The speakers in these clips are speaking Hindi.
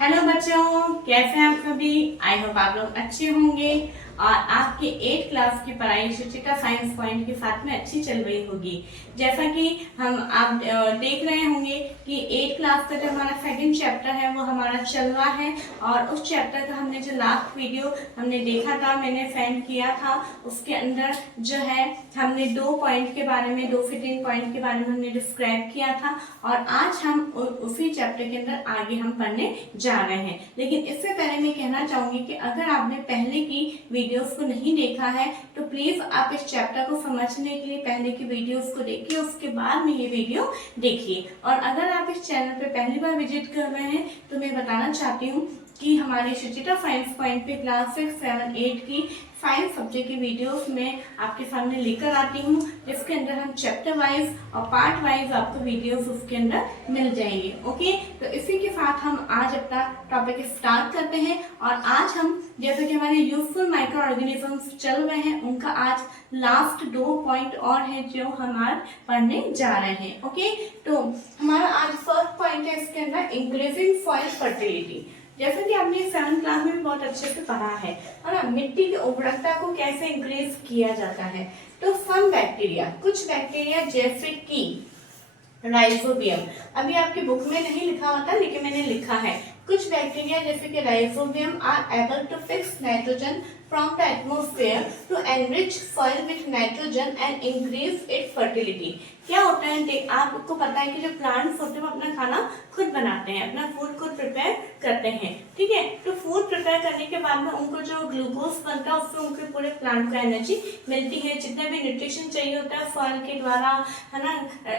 हेलो बच्चों, कैसे हैं आप सभी। आई होप आप लोग अच्छे होंगे और आपके 8 क्लास की पढ़ाई सुचिता साइंस पॉइंट के साथ में अच्छी चल रही होगी। जैसा कि हम आप देख रहे होंगे कि 8 क्लास का जो हमारा सेकंड चैप्टर है वो हमारा चल रहा है और उस चैप्टर का हमने जो लास्ट वीडियो हमने देखा था, मैंने सेंड किया था, उसके अंदर जो है हमने 2 पॉइंट के बारे में, 2 फिटिंग पॉइंट के बारे में हमने डिस्क्राइब किया था और आज हम उसी चैप्टर के अंदर आगे हम पढ़ने जा रहे हैं। लेकिन इससे पहले मैं कहना चाहूंगी कि अगर आपने पहले की वीडियोस को नहीं देखा है तो प्लीज आप इस चैप्टर को समझने के लिए पहले की वीडियोस को देखिए, उसके बाद में ये वीडियो देखिए। और अगर आप इस चैनल पे पहली बार विजिट कर रहे हैं तो मैं बताना चाहती हूँ कि हमारे सुचिता साइंस पॉइंट पे क्लास 6, 7, 8 की साइंस सब्जेक्ट की वीडियोस में आपके सामने लेकर आती हूँ, जिसके अंदर हम चैप्टर वाइज और पार्ट वाइज आपको वीडियोस उसके अंदर मिल जाएंगे। ओके, तो इसी के साथ हम आज अपना टॉपिक स्टार्ट करते हैं। और आज हम जैसे कि हमारे यूजफुल माइक्रो ऑर्गेनिजम्स चल रहे हैं, उनका आज लास्ट 2 पॉइंट और है जो हम आज पढ़ने जा रहे हैं। ओके, तो हमारा आज फर्स्ट पॉइंट है इसके अंदर इंक्रीजिंग सॉइल फर्टिलिटी। जैसे कि आपने 7th क्लास में भी बहुत अच्छे से पढ़ा है ना, मिट्टी की उर्वरकता को कैसे इंक्रीज किया जाता है। तो सम बैक्टीरिया, कुछ बैक्टीरिया जैसे कि राइजोबियम, अभी आपकी बुक में नहीं लिखा होता लेकिन मैंने लिखा है, कुछ बैक्टीरिया जैसे कि rhizobium are able to fix nitrogen from the atmosphere to enrich soil with nitrogen and increase its fertility। क्या होता है, आपको पता है कि जो प्लांट्स होते हैं वो अपना खाना खुद बनाते हैं, अपना फूड खुद प्रिपेयर करते हैं, ठीक है। तो फूड प्रिपेयर करने के बाद में उनको जो ग्लूकोज बनता है उससे उनके पूरे प्लांट को एनर्जी मिलती है। जितना भी न्यूट्रिशन चाहिए होता है सॉइल के द्वारा, है ना,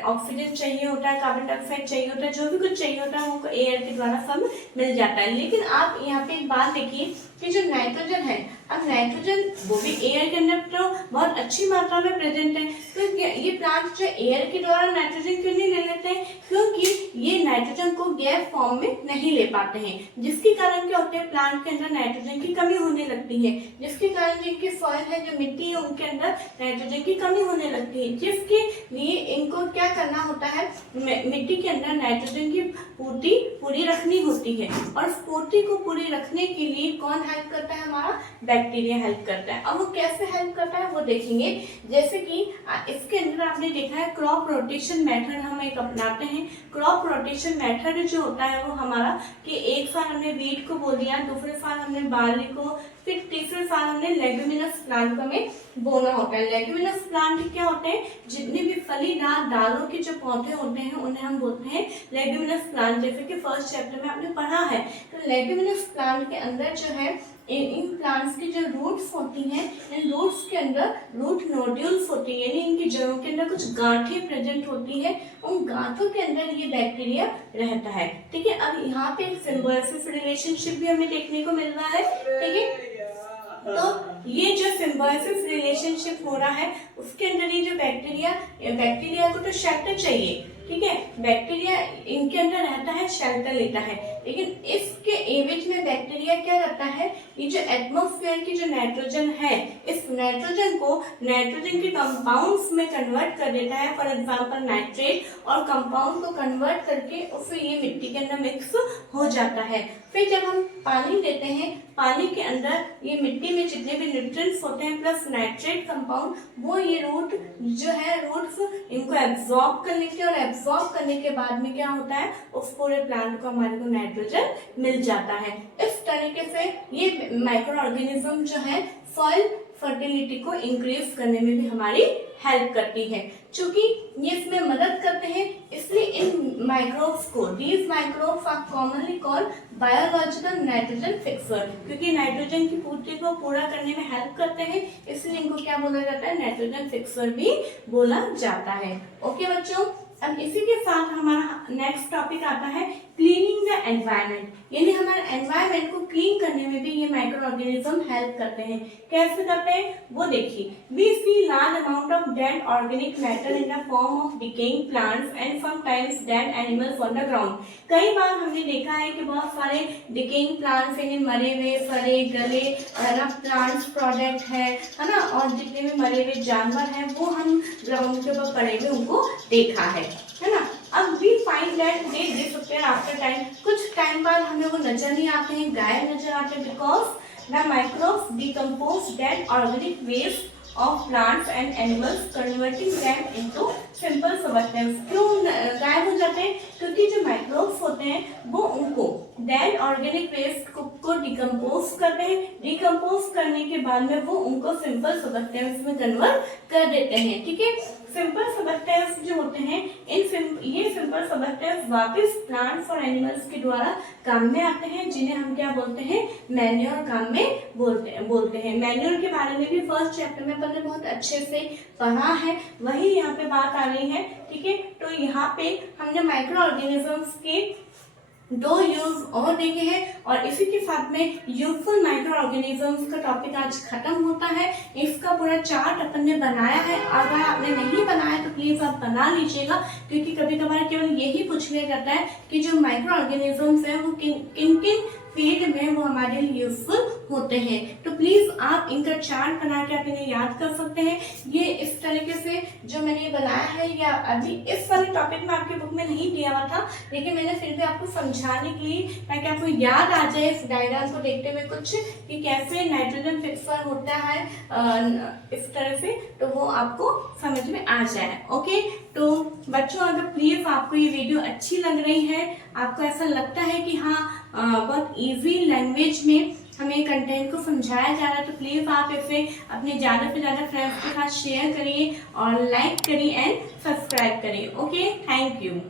ऑक्सीजन चाहिए होता है, कार्बन डाइऑक्साइड चाहिए होता है, जो भी कुछ चाहिए होता है उनको एयर के द्वारा सब मिल जाता है। लेकिन आप यहाँ पे एक बात देखिए कि जो नाइट्रोजन है, अब नाइट्रोजन वो भी एयर के अंदर तो बहुत अच्छी मात्रा में प्रेजेंट है, तो ये प्लांट जो एयर के द्वारा नाइट्रोजन क्यों नहीं ले लेते हैं, क्योंकि ये नाइट्रोजन को गैस फॉर्म में नहीं ले पाते हैं, जिसके कारण क्या होते हैं, प्लांट के अंदर नाइट्रोजन की कमी होने लगती है, जिसके कारण जिनकी सॉइल है, जो मिट्टी है, उनके अंदर नाइट्रोजन की कमी होने लगती है, जिसके लिए इनको क्या करना होता है, मिट्टी के अंदर नाइट्रोजन की पूर्ति पूरी रखनी होती है। और उस पूर्ति को पूरी रखने के लिए कौन हेल्प करता है, हमारा बैक्टीरिया हेल्प करता है। अब वो कैसे हेल्प करता है वो देखेंगे। जैसे कि इसके अंदर आपने देखा है क्रॉप रोटेशन मेथड हम एक अपनाते हैं। क्रॉप रोटेशन मेथड जो होता है वो हमारा कि एक साल हमने वीट को बो दिया, दूसरे साल हमने बार्ली को, फिर तीसरे साल हमने लेग्यूमिनस प्लांट को हमें बोना होता है। लेग्यूमिनस प्लांट क्या होते हैं, जितने भी फलीदार दालों के जो पौधे होते हैं उन्हें हम बोलते हैं लेग्यूमिनस प्लांट, जैसे कि फर्स्ट चैप्टर में आपने पढ़ा है। तो लेग्यूमिनस प्लांट के अंदर जो है इन प्लांट्स की जो रूट्स होती हैं, इन रूट्स के अंदर रूट नोड्यूल्स होती हैं, यानी इनकी जड़ों के अंदर कुछ गांठें प्रेजेंट होती हैं, उन गांठों के अंदर ये बैक्टीरिया रहता है, ठीक है। अब यहाँ पे एक सिम्बायोसिस रिलेशनशिप भी हमें देखने को मिल रहा है, ठीक है। तो ये जो सिम्बायोसिस रिलेशनशिप हो रहा है उसके अंदर ये जो बैक्टीरिया को तो शेल्टर चाहिए, ठीक है, बैक्टीरिया इनके अंदर रहता है, शेल्टर लेता है, लेकिन इसके एवज में बैक्टीरिया क्या करता है, ये जो एटमॉस्फेयर की जो नाइट्रोजन है, इस नाइट्रोजन को नाइट्रोजन के कंपाउंड्स में कन्वर्ट कर देता है, फॉर एग्जांपल नाइट्रेट, और कंपाउंड को कन्वर्ट करके उससे ये मिट्टी के अंदर मिक्स हो जाता है। फिर जब हम पानी देते हैं, पानी के अंदर ये मिट्टी में जितने भी न्यूट्रिएंट्स होते हैं प्लस नाइट्रेट कंपाउंड, वो ये रूट जो है, रूट्स इनको एब्जॉर्ब कर लेते हैं, और एब्जॉर्ब करने के बाद में क्या होता है, उस पूरे प्लांट को हमारे को नाइट्रोजन मिल जाता है। इस तरीके से ये माइक्रो ऑर्गेनिज्म जो है सॉइल फर्टिलिटी को इंक्रीज करने में भी हमारी हेल्प करती है। चूंकि ये इसमें मदद करते हैं, इसलिए इन माइक्रोब्स को, these microbes are commonly called biological nitrogen fixer, क्योंकि नाइट्रोजन की पूर्ति को पूरा करने में हेल्प करते हैं, इसलिए इनको क्या बोला जाता है, नाइट्रोजन फिक्सर भी बोला जाता है। ओके बच्चों, अब इसी के साथ हमारा नेक्स्ट टॉपिक आता है क्लीनिंग द एनवायरनमेंट, यानी हमारे एनवायरनमेंट को क्लीन करने में भी ये माइक्रो ऑर्गेनिज्म हेल्प करते हैं। कैसे करते हैं वो देखिए। We see large amount of dead organic matter in the form of decaying plants and sometimes dead animals on the ground. कई बार हमने देखा है कि बहुत सारे डिकेइंग प्लांट्स, यानी मरे हुए, सड़े गले प्लांट्स प्रोडक्ट है ना, और जितने भी मरे हुए जानवर हैं वो हम ग्राउंड के ऊपर पड़े हुए उनको देखा है ना। अब we find that they disappear after time, कुछ टाइम बाद हमें वो नजर नहीं आते हैं, गायब नजर आते हैं, because the microbes decompose that organic waste of plants and animals, converting them into simple substances। क्यों गायब हो जाते हैं? क्योंकि जो माइक्रोब्स होते हैं वो उनको डेड ऑर्गेनिक वेस्ट को डिकम्पोज करते हैं, डिकम्पोज करने के बाद में वो उनको सिंपल सबस्टेंस में कन्वर्ट कर देते हैं। ठीक है, सिंपल सबस्टेंस जो होते हैं ये सिंपल सबस्टेंस वापस प्लांट्स और एनिमल्स के द्वारा काम में आते हैं, जिन्हें हम क्या बोलते हैं? मैन्योर काम में बोलते हैं। मैन्योर के बारे में भी फर्स्ट चैप्टर में अपन ने बहुत अच्छे से पढ़ा है, वही यहाँ पे बात आ रही है। ठीक है, तो यहाँ पे हमने माइक्रो ऑर्गेनिजम्स के 2 यूज और देखे हैं और इसी के साथ में यूजफुल माइक्रो ऑर्गेनिजम्स का टॉपिक आज खत्म होता है। इसका पूरा चार्ट अपन ने बनाया है, अगर आपने नहीं बनाया तो प्लीज आप बना लीजिएगा, क्योंकि कभी कभार केवल यही पूछ लिया जाता है कि जो माइक्रो ऑर्गेनिजम्स है वो किन किन फील्ड में वो हमारे लिए यूजफुल होते हैं। तो प्लीज आप इनका चार्ट बना के आप इन्हें याद कर सकते हैं। ये इस तरीके से जो मैंने बनाया है, या अभी इस वाले टॉपिक में आपके बुक में नहीं दिया हुआ था, लेकिन मैंने फिर भी आपको समझाने के लिए, ताकि आपको याद आ जाए इस डायग्राम को देखते हुए कुछ कि कैसे नाइट्रोजन फिक्सर होता है इस तरह से, तो वो आपको समझ में आ जाए। ओके, तो बच्चों अगर प्लीज आपको ये वीडियो अच्छी लग रही है, आपको ऐसा लगता है कि हाँ बहुत इजी लैंग्वेज में हमें कंटेंट को समझाया जा रहा है, तो प्लीज आप इसे अपने ज्यादा से ज्यादा फ्रेंड्स के साथ शेयर करिए और लाइक करिए एंड सब्सक्राइब करिए। Okay, thank you.